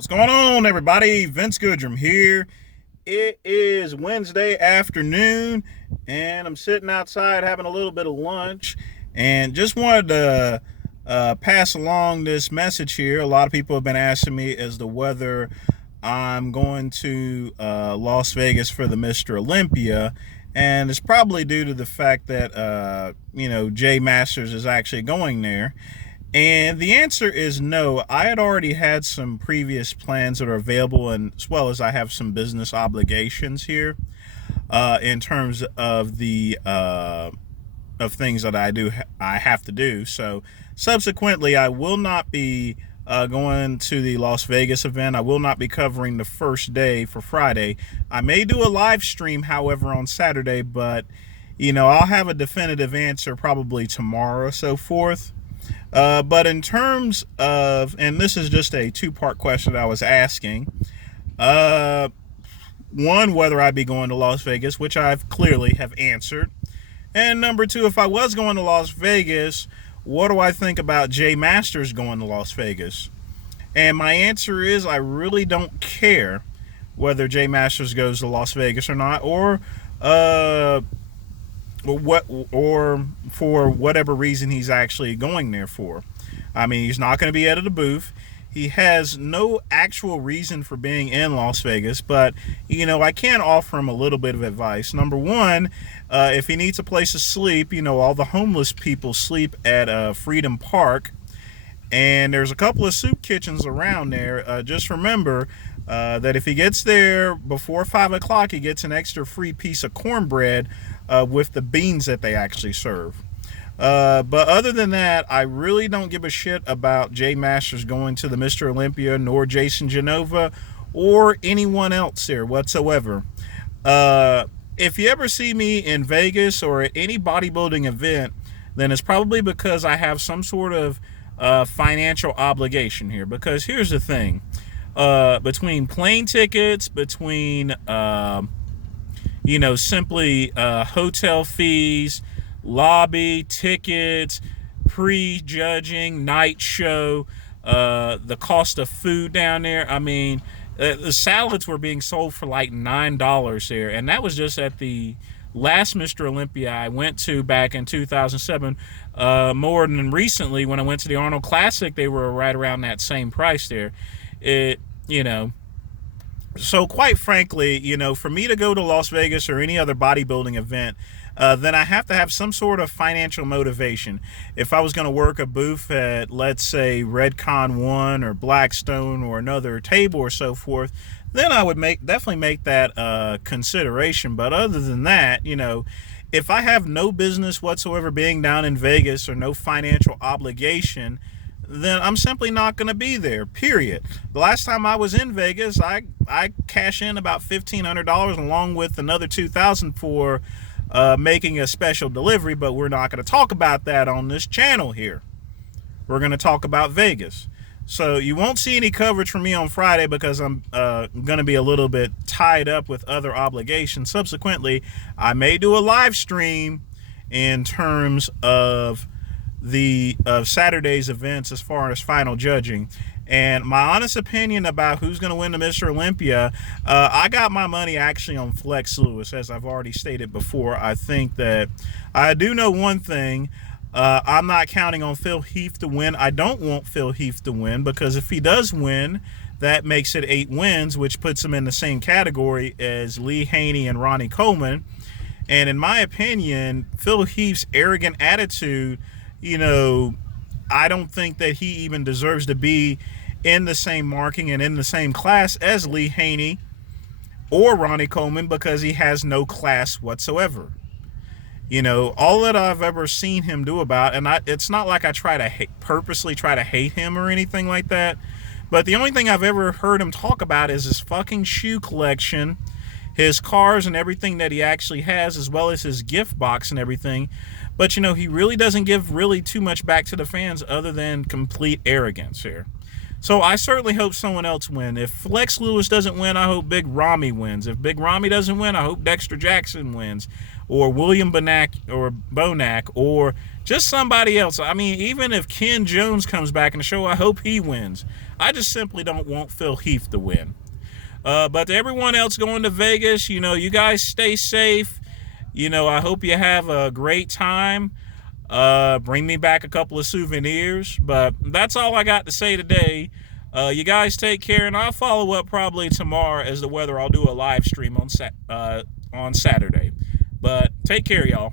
What's going on, everybody? Vince Goodrum here. It is Wednesday afternoon, and I'm sitting outside having a little bit of lunch, and just wanted to pass along this message here. A lot of people have been asking me as to whether I'm going to Las Vegas for the Mr. Olympia, and it's probably due to the fact that Jay Masters is actually going there. And the answer is no. I had already had some previous plans that are available, and as well as I have some business obligations here in terms of the of things that I have to do. So subsequently, I will not be going to the Las Vegas event. I will not be covering the first day for Friday. I may do a live stream, however, on Saturday, but I'll have a definitive answer probably tomorrow or so forth. But in terms of, and this is just a two-part question I was asking. One, whether I'd be going to Las Vegas, which I've clearly have answered. And number two, if I was going to Las Vegas, what do I think about Jay Masters going to Las Vegas? And my answer is I really don't care whether Jay Masters goes to Las Vegas or not, or for whatever reason he's actually going there for. I mean, he's not going to be at the booth. He has no actual reason for being in Las Vegas, but I can offer him a little bit of advice. Number one, if he needs a place to sleep, all the homeless people sleep at Freedom Park, and there's a couple of soup kitchens around there. Just remember that if he gets there before 5 o'clock, he gets an extra free piece of cornbread with the beans that they actually serve. But other than that, I really don't give a shit about Jay Masters going to the Mr. Olympia, nor Jason Genova, or anyone else there whatsoever. If you ever see me in Vegas or at any bodybuilding event, then it's probably because I have some sort of financial obligation here. Because here's the thing. Between plane tickets, between simply hotel fees, lobby tickets, pre-judging, night show, the cost of food down there. I mean, the salads were being sold for like $9 there, and that was just at the last Mr. Olympia I went to back in 2007. More than recently, when I went to the Arnold Classic, they were right around that same price there. So quite frankly, for me to go to Las Vegas or any other bodybuilding event, then I have to have some sort of financial motivation. If I was going to work a booth at, let's say, Redcon 1 or Blackstone or another table or so forth, then I would definitely make that consideration. But other than that, if I have no business whatsoever being down in Vegas or no financial obligation, then I'm simply not going to be there, period. The last time I was in Vegas, I cashed in about $1,500 along with another $2,000 for making a special delivery, but we're not going to talk about that on this channel here. We're going to talk about Vegas. So you won't see any coverage from me on Friday because I'm going to be a little bit tied up with other obligations. Subsequently, I may do a live stream in terms of the Saturday's events as far as final judging. And my honest opinion about who's going to win the Mr. Olympia, I got my money actually on Flex Lewis, as I've already stated before. I think that I do know one thing. I'm not counting on Phil Heath to win. I don't want Phil Heath to win because if he does win, that makes it 8 wins, which puts him in the same category as Lee Haney and Ronnie Coleman. And in my opinion, Phil Heath's arrogant attitude, I don't think that he even deserves to be in the same marking and in the same class as Lee Haney or Ronnie Coleman because he has no class whatsoever. All that I've ever seen him do about, and it's not like I purposely try to hate him or anything like that, but the only thing I've ever heard him talk about is his fucking shoe collection, his cars and everything that he actually has, as well as his gift box and everything. But, he really doesn't give really too much back to the fans other than complete arrogance here. So I certainly hope someone else wins. If Flex Lewis doesn't win, I hope Big Ramy wins. If Big Ramy doesn't win, I hope Dexter Jackson wins. Or William Bonac, or just somebody else. I mean, even if Ken Jones comes back in the show, I hope he wins. I just simply don't want Phil Heath to win. But to everyone else going to Vegas, you guys stay safe. I hope you have a great time. Bring me back a couple of souvenirs. But that's all I got to say today. You guys take care, and I'll follow up probably tomorrow as the weather. I'll do a live stream on Saturday. But take care, y'all.